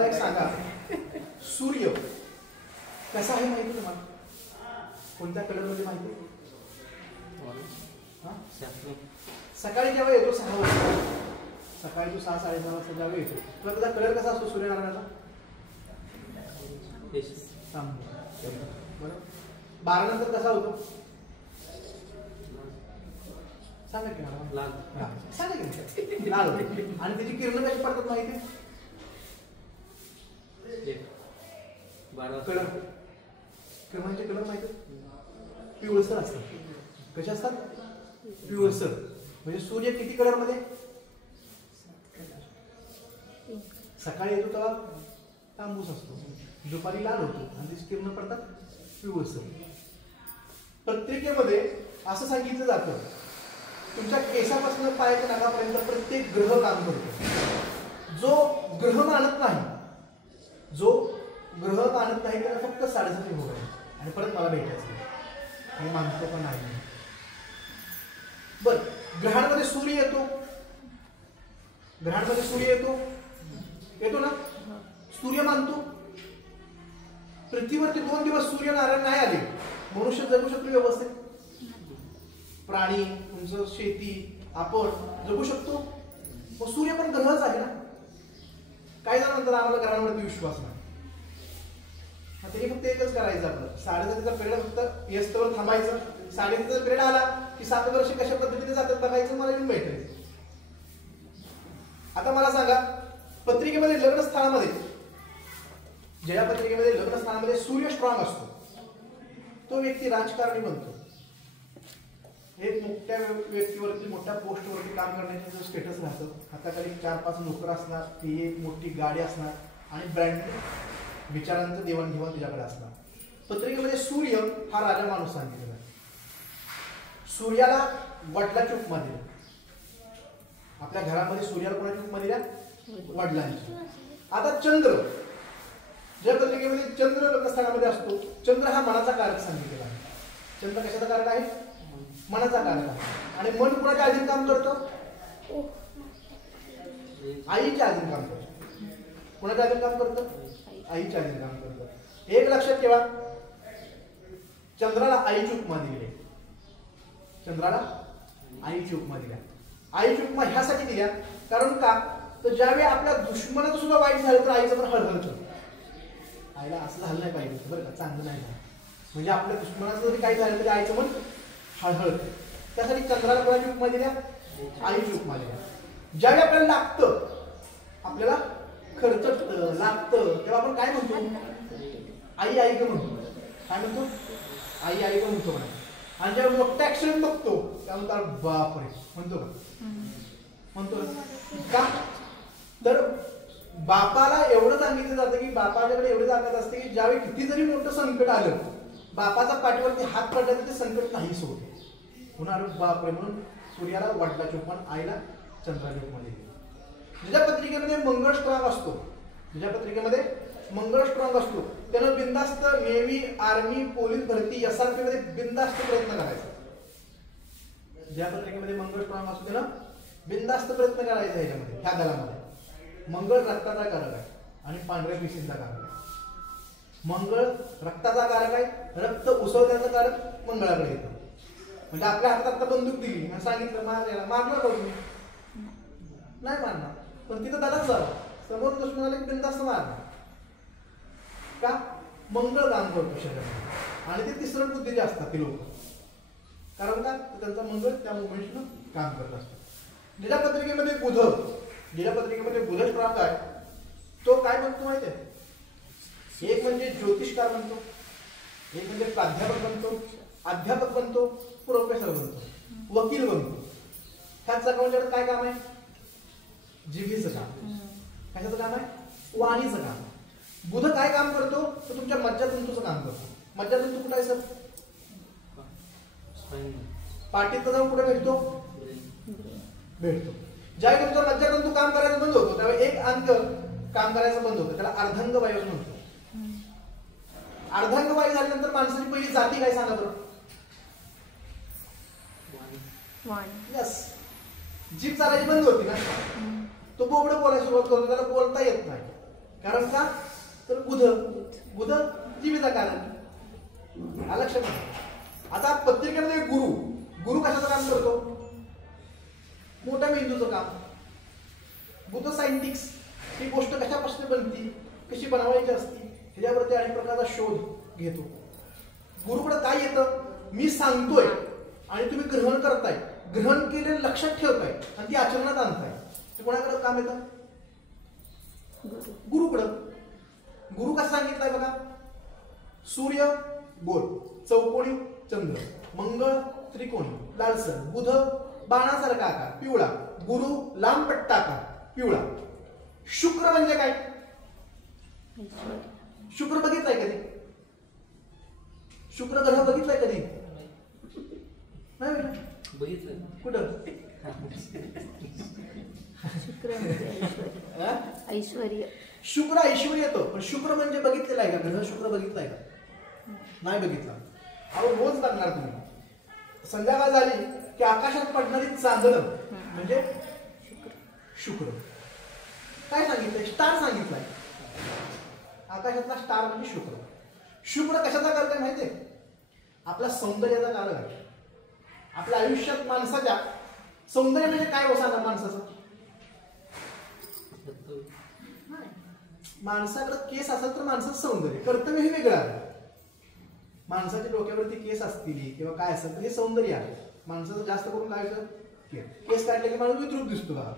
एक सांगा, सूर्य कसा आहे माहिती तुम्हाला? कोणत्या कलर मध्ये माहिती? सकाळी जेव्हा येतो 6 वाजता, सकाळी तो 6-6:30 वाजता जेव्हा येतो तेव्हा त्याचा कलर कसा असतो सूर्यनारायणाचा? बरोबर. 12 नंतर कसा होतो? सांगा की मला. लाल. सांगा की लाल होतो. आणि त्याची किरण कशी पडतात माहिती? कलर किरणांचे कलर माहिती? पिवळसर असतात. कसे असतात? पिवळसर. म्हणजे सूर्य किती कलर मध्ये? सकाळी येतो तेव्हा तांबूस असतो, दुपारी लाल होतो आणि त्याची किरण पडतात पिवळसर. पत्रिकेमध्ये असं सांगितलं जातं, तुमच्या केसापासून पायाच्या नाकापर्यंत प्रत्येक ग्रह काम करतो. जो ग्रह मानत नाही त्याला फक्त 7.5 भोग आहे आणि परत मला भेटायचं मी मानतो पण नाही. बर, ग्रहांमध्ये सूर्य येतो ना? सूर्य मानतो. पृथ्वीवरती 2 दिवस सूर्यनारायण नाही आले, मनुष्य जगू शकतो व्यवस्थित? प्राणी, तुमचं शेती, आपण जगू शकतो? मग सूर्य पण ग्रहच आहे ना. काही जण म्हणतात आम्हाला ग्रहांवरती विश्वास नाही. तरी फक्त एकच करायचं, आपलं 7.5चा पिरियड फक्त यस्तवर थांबायचं. 7.5चा पिरियड आला की 7 वर्ष कशा पद्धतीने जातात बघायचं, मला येऊन भेटायचं. आता मला सांगा, पत्रिकेमध्ये लग्न स्थानामध्ये, ज्या पत्रिकेमध्ये लग्न स्थानामध्ये सूर्य स्ट्रॉंग असतो तो व्यक्ती राजकारणी बनतो. एक मोठ्या व्यक्तीवरती, मोठ्या पोस्टवरती काम करण्याचे जो स्टेटस राहतं, हाताखाली 4-5 नोकर असणार, ती एक मोठी गाडी असणार आणि ब्रँडेड विचारांचं देवाणघेवाण तुझ्याकडे असणार. पत्रिकेमध्ये सूर्य हा राजा माणूस सांगितलेला आहे. सूर्याला वडिलांची उपमा दिली. आपल्या घरामध्ये सूर्याला कोणाची उपमा दिल्या? वडिलांची. आता चंद्र, ज्या पत्रिकेमध्ये चंद्र लग्नस्थानामध्ये असतो, चंद्र हा मनाचा कारक सांगितलेला आहे. चंद्र कशाचा कारक आहे? मनाचा कारक आहे. आणि मन कोणाच्या अधीन काम करतो? आईच्या अधीन काम करतो. कोणाच्या अधीन काम करतो? आईच्या अधीन काम करतो. एक लक्षात ठेवा, चंद्राला आईची उपमा दिली. चंद्राला आईची उपमा दिल्या. आईची उपमा ह्यासाठी दिल्या कारण का, तर ज्यावेळी आपल्या दुश्मनाचं सुद्धा वाईट झालं तर आईचं पण हळहळतं. आईला असं झालं नाही पाहिजे बरं का, चांगलं नाही झालं. म्हणजे आपल्या दुश्मनाचं जरी काही झालं तरी आईचं पण हळहळतं. त्यासाठी चंद्राला कोणाची उपमा दिल्या? आईची उपमा दिल्या. ज्यावेळी आपल्याला लागतं, आपल्याला खर्चटतं, लागतं, तेव्हा आपण काय म्हणतो? आई आई ग म्हणतो. काय म्हणतो? आई आई ग म्हणतो म्हणा. आणि जेव्हा मोठा ऍक्सिडेंट बघतो तेव्हा म्हणतो बापरे म्हणतो का? म्हणतो का? तर बापाला एवढं सांगितलं जातं की बापाच्याकडे एवढी ताकद असते की ज्यावेळी किती जरी मोठं संकट आलं, बापाचा पाठीवरती हात पडला तर ते संकट नाही सोडते. पुन्हा बापरे म्हणून सूर्याला वडिलाची उपमा, आईला चंद्राची उपमा दिली. ज्या पत्रिकेमध्ये मंगळ स्ट्रॉंग असतो, त्यानं बिनधास्त नेव्ही, आर्मी, पोलीस भरती, SRP मध्ये बिनधास्त प्रयत्न करायचा. ज्या पत्रिकेमध्ये मंगळ स्ट्रॉंग असतो त्यानं बिनधास्त प्रयत्न करायचा. ह्याच्यामध्ये, ह्या दलामध्ये मंगळ रक्ताचा कारक आहे आणि पांढऱ्या पिशींचा कारक आहे. मंगळ रक्ताचा कारक आहे, रक्त उसळण्याचं कारक मंगळाकडे येतं. म्हणजे आपल्या हातात आता बंदूक दिली आणि सांगितलं मारायला, मारणार का तुम्ही? नाही मारणार, पण तिथं त्यालाच जावं, समोर दुश्मनाला बिनधास्त मारणार. का? मंगळ काम करतो शरीरात. आणि ते तिसरं बुद्धीचे असतात ते लोक. कारण का? त्यांचा मंगळ त्या मुवमेंटनं काम करत असतो. ज्या पत्रिकेमध्ये बुध स्ट्रॉंग आहे तो काय म्हणतो माहिती आहे? एक म्हणजे ज्योतिषकार बनतो, एक म्हणजे प्राध्यापक बनतो, अध्यापक बनतो, प्रोफेसर बनतो, वकील बनतो. ह्याच जागांच्याकडे काय काम आहे? जिभेचं काम. कशाचं काम आहे? वाणीचं काम. बुध काय काम करतो? तर तुमच्या मज्जातंतूचं काम करतो. मज्जातंतू कुठं आहे सर? पाठीत जाऊन कुठे भेटतो? ज्यावेळी तुमचा मज्जातंतू काम करायचं बंद होतो त्यावेळी एक अंग काम करायचं बंद होतं, त्याला अर्धांग वायू म्हणतो. अर्धांग वायू झाल्यानंतर माणसाची पहिली जाती काय सांगा बरं? यस, जीभ चालायची बंद होती ना, तो बोबडं बोलायला सुरुवात करतो, त्याला बोलता येत नाही. कारण का तर बुध बुध जीविता कारण लक्षात. आता पत्रिकेमध्ये गुरु गुरु कशाचं काम करतो? मोठ्या मेंदूचं काम. बुध सायंटिक्स ही गोष्ट कशापासून बनती, कशी बनवायची असती ह्याच्यावरती अनेक प्रकारचा शोध घेतो. गुरुकडे काय येतं? मी सांगतोय आणि तुम्ही ग्रहण करताय, ग्रहण केलेलं लक्षात ठेवताय आणि ती आचरणात आणताय. ते कोणाकडे काम येतं? गुरुकडं. गुरु कसं सांगितलंय बघा, सूर्य गोल चौकोनी चंद्र, मंगळ त्रिकोणी लालसर, बुध बाणासारखा आकार पिवळा, गुरु लांब पट्टा आकार पिवळा. शुक्र म्हणजे काय? शुक्र बघितलाय कधी? शुक्र ग्रह बघितलाय कधी? नाही बघितलं. कुठं? शुक्र ऐश्वर्य. शुक्र ऐश्वर्य येतो, पण शुक्र म्हणजे बघितलेला आहे का? ग्रह शुक्र बघितलाय का? नाही बघितला. अहो रोज बघणार तुम्ही. संध्याकाळ झाली की आकाशात पडणारी चांदणं म्हणजे शुक्र. काय सांगितलंय? स्टार सांगितलाय. आकाशातला स्टार म्हणजे शुक्र. शुक्र कशाचा कारक आहे माहितीये? आपला सौंदर्याचा कारक आहे. आपल्या आयुष्यात माणसाच्या सौंदर्य म्हणजे काय हो सांगा माणसाचं? माणसाकडे केस असेल तर माणसाचं सौंदर्य. कर्तव्य हे वेगळं आहे. माणसाच्या डोक्यावरती केस असतील किंवा काय असेल तर हे सौंदर्य आहे. माणसाचं जास्त करून काय होतं? केस काढले की माणूस विद्रुप दिसतो बघा.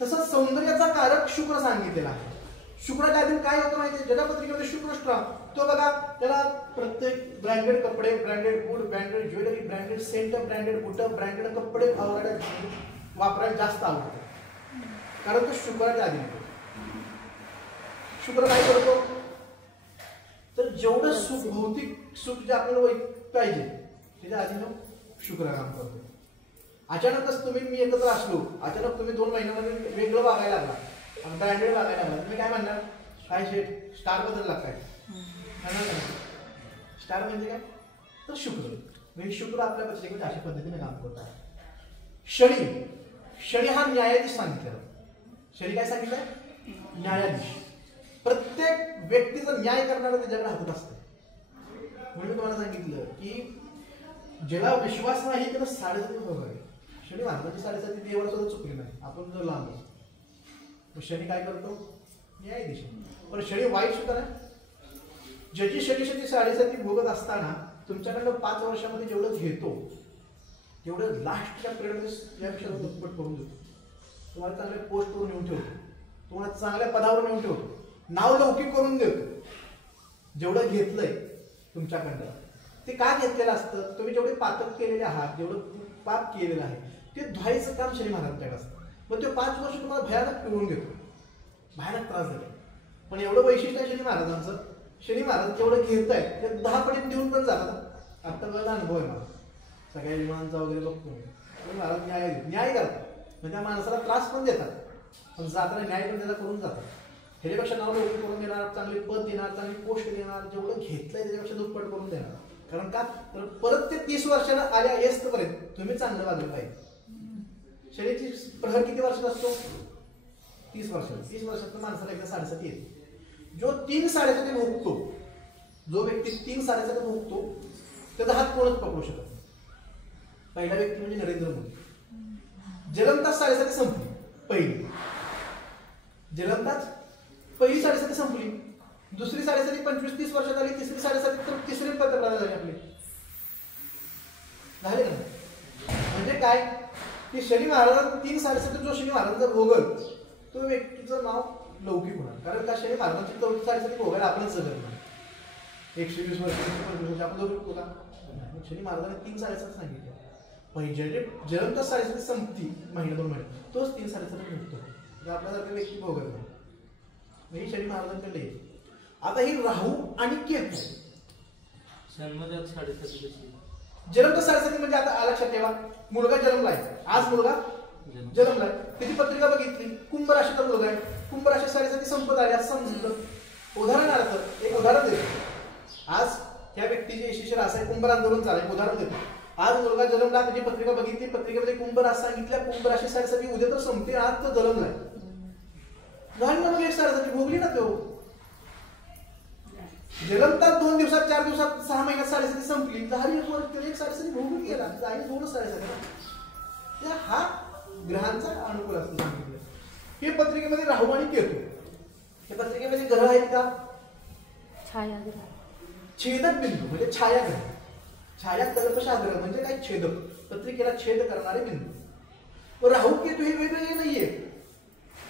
तसंच सौंदर्याचा कारक शुक्र सांगितलेला आहे. शुक्राच्या आधी काय होतं माहिती? ज्याच्या पत्रिकेमध्ये शुक्र स्ट्रॉंग तो बघा, त्याला प्रत्येक ब्रँडेड कपडे, branded boot, branded jewellery, branded scent, branded boot, branded कपडे वापरायला जास्त आवडते. कारण तो शुक्राच्या आधी येतो. शुक्र काय करतो? तर जेवढं सुख, भौतिक सुख जे आपल्याला पाहिजे त्याच्या आधी शुक्र काम करतो. अचानकच तुम्ही मी एकत्र असलो, अचानक तुम्ही 2 महिन्यामध्ये वेगळं वागायला लागला, ब्रँडेड वागायला लागला, तुम्ही काय म्हणणार? काय शेट स्टार बदलला काय? स्टार म्हणजे काय? तर शुक्र. म्हणजे शुक्र आपल्या पत्रिकेमध्ये अशा पद्धतीने काम करतात. शनी, शनी हा न्यायाधीश सांगितलेला. शनी काय सांगितलंय? न्यायाधीश. प्रत्येक व्यक्तीचा न्याय करणारा त्याच्याकडे हातात असतं. म्हणून मी तुम्हाला सांगितलं की ज्याला विश्वास नाही त्याला 7.5 बरोबर आहे. शनी महाराजांची 7.5 देवाला सुद्धा चुकली नाही. आपण जर लांब मग शनी काय करतो? न्यायाधीश. पण शनी वाईट सुद्धा नाही. ज्याची शनीची 7.5 भोगत असताना तुमच्याकडनं 5 वर्षामध्ये जेवढं घेतो तेवढं लास्टच्या पिरियडमध्ये यापेक्षा दुप्पट करून देतो. तुम्हाला चांगल्या पोस्टवर नेऊन ठेवतो, तुम्हाला चांगल्या पदावर नेऊन ठेवतो, नाव लौकिक करून देतो. जेवढं घेतलंय तुमच्याकडनं ते का घेतलेलं असतं? तुम्ही जेवढे पातक केलेले आहात, जेवढं पाप केलेलं आहे ते धुवायचं काम शनी महाराजांच्याकडे असतं. मग ते 5 वर्ष तुम्हाला भयानक पिळून घेतो, भयानक त्रास देतो. पण एवढं वैशिष्ट्य आहे शनी महाराजांचं, शनी महाराज जेवढं घेत आहे ते 10 पटीत देऊन पण जातात. आता मला अनुभव आहे मला, सगळ्या विमानांचा वगैरे बघतो मी. शनी महाराज न्याय करतात. म्हणजे त्या माणसाला त्रास पण देतात, पण जाताना न्याय पण त्याला करून जातात. ह्याच्यापेक्षा नाव लौकिक करून देणार, चांगली पद देणार, चांगली पोस्ट देणार, जेवढं घेतलंय त्याच्यापेक्षा दुप्पट करून देणार. कारण का? तर परत ते 30 वर्षाला आल्या येस्तपर्यंत तुम्ही चांगलं वागलं पाहिजे. शनीची प्रहर किती वर्षाचा असतो? 30 वर्षाचा. 30 वर्षात माणसाला एकदा 7.5 येते. जो 3-7.5 भोगतो, जो व्यक्ती 3-7.5 भोगतो त्याचा हात कोणच पकडू शकत नाही. पहिला व्यक्ती म्हणजे नरेंद्र मोदी. जलमताच 7.5 संपली. पहिली जलमताच पहिली 7.5 संपली. दुसरी 7.5 25-30 वर्षात आली. तिसरी 7.5 तर तिसरी पंतप्रधान झाले आपले. झाले ना? म्हणजे काय की शनी महाराज 3-7.5 जो शनी महाराजांचा भोगल तो व्यक्तीचं नाव लौकिक होणार. कारण का? शनी महाराजांची 4-7.5 भोगायला आपणच जगत नाही. 120 वर्ष आपण जाऊ शकतो का? शनी महाराजांनी 3-7.5 सांगितलं. पहिले जन्मता 7.5 संपती महिना 2 महिने, तोच 3-7.5 निघतो. आपल्यासारखा व्यक्ती भोगत नाही. ही शनी महाराजांकडे येते. आता ही राहू आणि केतू जन्मजात 7.5 जन्मता 7.5 म्हणजे आता लक्षात ठेवा, मुलगा जन्मलाय, आज मुलगा जन्मलाय, त्याची पत्रिका बघितली, कुंभ राशीचा मुलगा आहे, कुंभ राशी 7.5 संपत आली असं समजलं. उदाहरणार्थ एक उदाहरण देतो. आज त्या व्यक्तीची यशस्वी रास आहे, कुंभ रास धरून चालेल. उदाहरण देतो. आज मुलगा जन्मला, त्याची पत्रिका बघितली, पत्रिकेमध्ये कुंभ रास सांगितल्या, कुंभ राशी 7.5 उद्या तर संपते, आज तो जन्मलाय. झाली ना मग एक साडेसाठी भोगली ना तो जलमतात 2 दिवसात 4 दिवसात 6 महिन्यात साडेसाठी संपली झाली त्याला एक साडेसाठी भोगून गेला जाईल 2 साडेसाठी हा ग्रहांचा अनुकूल असतो सांगितलं. हे पत्रिकेमध्ये राहू आणि केतू हे पत्रिकेमध्ये ग्रह आहेत का छायाग्रह छेदक बिंदू म्हणजे छायाग्रह छाया कल्पशाग्रह म्हणजे काय छेदक पत्रिकेला छेद करणारे बिंदू. राहू केतू हे वेगवेगळे नाहीये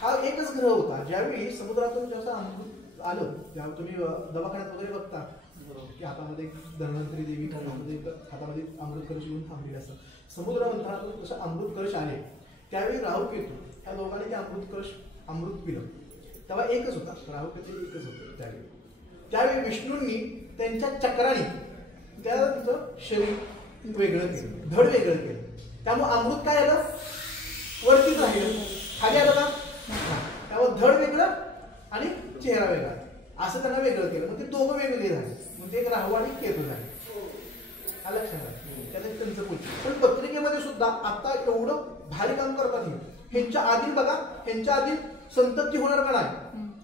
हा एकच ग्रह होता. ज्यावेळी समुद्रातून जसं अमृत आलं जेव्हा तुम्ही दवाखान्यात वगैरे बघता की हातामध्ये धन्वंतरी देवी हातामध्ये अमृत कलश घेऊन थांबलेले असतात समुद्र मंथनातून जसं अमृत कलश आले त्यावेळी राहू केतू त्या लोकांनी ते अमृत पिलं तेव्हा एकच होता राहू केतू एकच होतं. त्यावेळी विष्णूंनी त्यांच्या चक्राने त्याचं शरीर वेगळं केलं धड वेगळं केलं त्यामुळे अमृत काय आलं वरतीच राहिलं खाली आलं का त्यामुळे धड वेगळं आणि चेहरा वेगळा असं त्यांना वेगळं केलं मग ते दोघं वेगवेगळे झाले मग ते एक राहू आणि केतू झाले. लक्षात आलं त्याने त्यांचं पूजन. पण पत्रिकेमध्ये सुद्धा आता एवढं भारी काम करतात ह्यांच्या आधी बघा ह्यांच्या आधी संतती होणार का नाही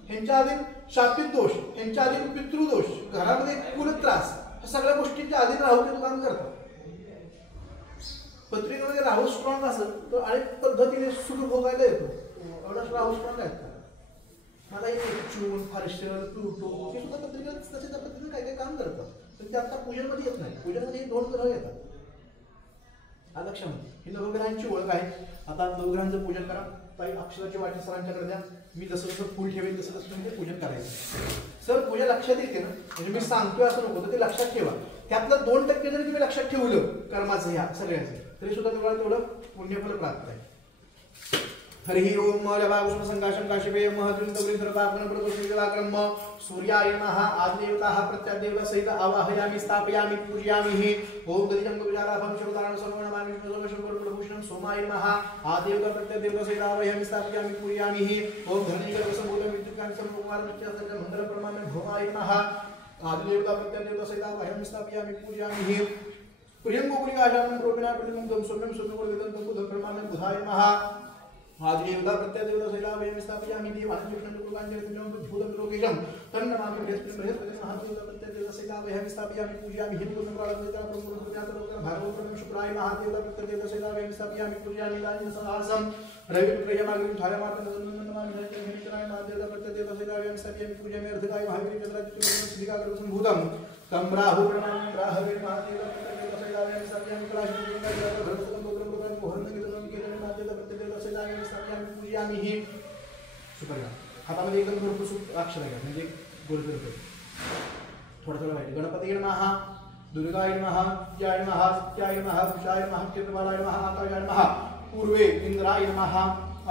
ह्यांच्या आधी शापित दोष ह्यांच्या आधी पितृदोष घरामध्ये कुलत्रास ह्या सगळ्या गोष्टींच्या आधी राहू केतू काम करतात. पत्रिकेमध्ये राहू स्ट्रॉंग असेल तर अनेक पद्धतीने सुख भोगायला येतो एवढा राहू स्ट्रॉंग आहेत मला चून फारशल प्लुटो हे सुद्धा पत्रिकेत तसे त्या पद्धतीने काही काही काम करतात पण ते आता पूजनमध्ये येत नाही पूजनमध्ये 2 ग्रह येतात. लक्षामध्ये ही नवग्रहांची ओळख आहे. आता नवग्रहांचं पूजन करा ताई अक्षराची वाटी सरांच्याकडे द्या मी जसं जसं फुल ठेवेल तसं तसं तुम्ही ते पूजन करायचं. सर पूजा लक्षात येते ना म्हणजे मी सांगतोय असं नको तर ते लक्षात ठेवा त्यातलं 2% जरी तुम्ही लक्षात ठेवलं कर्माचं ह्या सगळ्याचं तरी सुद्धा तुम्हाला तेवढं पुण्यफल प्राप्त आहे. हरि ओम लवाकुशम संकाशम काशिपे महद्रिंदवरी सर्वापन प्रदोषितवाक्रम सूर्याय नमः आदिदेवताः प्रत्यादेवता सहित आवाहयामि स्थापयामि पूजयामि ओम गदिजं गजाराभं शोदानं सर्वनमामि विष्णुशंकरप्रभूषणं सोमाय नमः आदिदेवता प्रत्यादेवता सहित आवाहयामि स्थापयामि पूजयामि ओम धरणीगर्भसंभूतं विद्युत्कान्तं कुमारमित्यासर्ग मन्त्रप्रमाणं भवाय नमः आदिदेवता प्रत्यादेवता सहित आवाहयामि स्थापयामि पूजयामि प्रियंगोपुलिकाशानं प्रोपिनाप्रतिमं सोम्यं सोम्यं बुधप्रमाणं बुधाय नमः आदिदेवता प्रत्यादेवता सहितावयं स्थापयामि देवानुजनं भूतं लोकेशं तन्नमामि बृहस्पतिं महादेवता प्रत्यादेवता सहितावयं स्थापयामि पूजयामि हिन्दुसंप्राणदेवता प्रमुखप्रत्यादेवता भारतोत्तरं शुक्राय महादेवता प्रत्यादेवता सहितावयं स्थापयामि पूजयामि दानिसंहासं रविपुत्रयमागं ठायमार्तनमामि हिन्दुराय महादेवता प्रत्यादेवता सहितावयं स्थापयामि पूजयामि अर्धकाय महावीर चन्द्रादित्यं सिद्धिकाग्रसंभूतं तं राहु प्रणामं राहवे महादेवता प्रत्यादेवता सहितावयं स्थापयामि कलाशं हातामध्ये एकदम भरपूर अक्षर आहे म्हणजे गोल थोडं थोडं वाईट. गणपती नमः दुर्गाय नमः जय नमः सत्याय नमः कुशाय नमः कीर्तमालाय नमः आकाशाय नमः पूर्वे इंद्राय नमः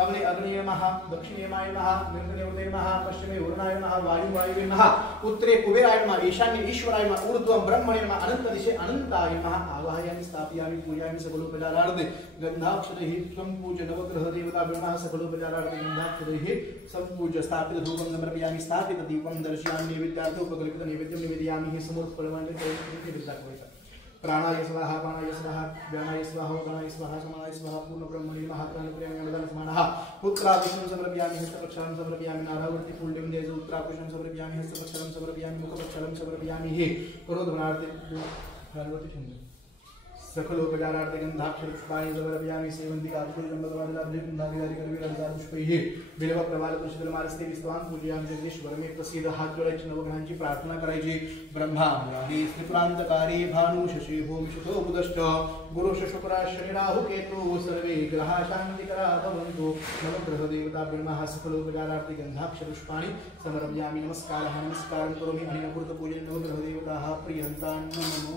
अग्ने अग्नेय नमः दक्षिणेमाय नमः निर्गुणेय नमः पश्चिमे वरुणाय नमः वायुवायुवे नमः उत्तरे कुबेराय नमः ईशान्ये ईश्वराय नमः ऊर्ध्वं ब्रह्मणे नमः अनंत दिशे अनंताय नमः आवाहयामि स्थापयामि पूजयामि सकलोपचारार्थे गंधाक्षरैः संपूज्य नवग्रह देवता ब्रह्मः सकलोपचारार्थे गंधाक्षरैः संपूज्य स्थापित धूपं समर्पयामि स्थापित दीपं दर्शयामि नैवेद्यार्थे उपकल्पित नैवेद्यं निवेदयामि हे समोर फळमांडे दाखवायचं. प्राणाय स्वाहा प्राणाय स्वाहा व्यानाय स्वाहा प्राणाय स्वाहा समानाय स्वाहा पूर्ण ब्रह्मणि महाप्राणप्रियामि अमृतं समानः पुत्राभिषेकं समर्पयामि हस्तप्रक्षालं समर्पयामि नारावृत्ति फूलदेवं जयज उत्तराकुशं समर्पयामि हस्तप्रक्षालं समर्पयामि मुखप्रक्षालं समर्पयामि हे करोधनार्थे फलवती छंद सकलोपचारार्थे गंधाक्षरपुष्पाणि समर्पयामि सेवन्तिकाभिषेकंबलवादिलाभिषेकंदाधिकारी बिल्वप्रवालपुष्पलमालस्ते विस्तान पूजयामि जगदीश्वरमे प्रसिद्ध हात जोडायची नवग्रहांची प्रार्थना करायची. ब्रह्मा त्रिपुरांतकारी भानु शशी भूम शुतो बुधश्च गुरु शुक्र शनि राहु केतु सर्वे ग्रहा शांतिकरा भवन्तु. नवग्रह देवता ब्रह्मा सकलोपचारार्थे गंधाक्षरपुष्पाणि समर्पयामि. नमस्कारः नमस्कारं करोमि. अनेन पूर्तपूजन नवग्रह देवताः प्रियन्तान् नमो